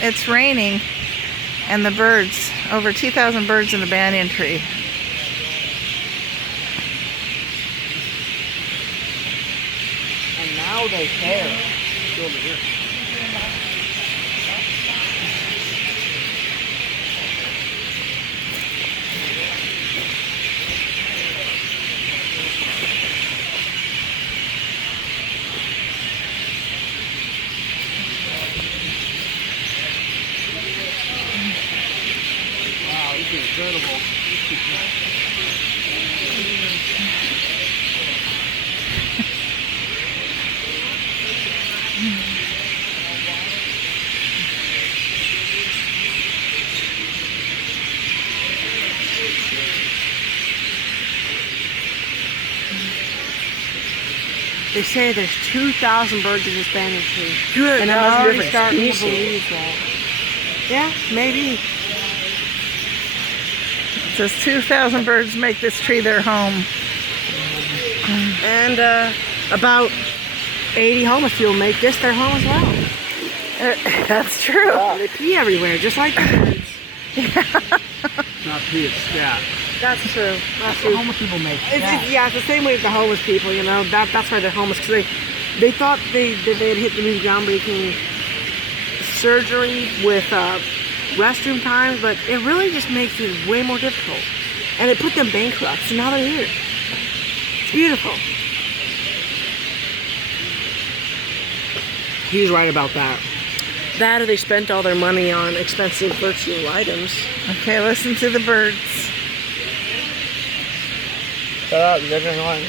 it's raining, and the birds, over 2,000 birds in the banyan tree. And now they care. Over here. Wow, this is incredible. They say there's 2,000 birds in this banyan tree. Good. And I'm already starting to believe that. Yeah, maybe. It says 2,000 birds make this tree their home. And about 80 homeless people make this their home as well. That's true. They pee everywhere, just like the birds. Not pee, it's scat. That's true. That's The true. homeless people make It's, yeah, it's the same way with the homeless people, you know. That's why they're homeless, because they thought they had hit the new groundbreaking surgery with restroom times, but it really just makes it way more difficult. And it put them bankrupt, so now they're here. It's beautiful. He's right about that. That or they spent all their money on expensive virtual items. Okay, listen to the birds. Shut up, you're annoying.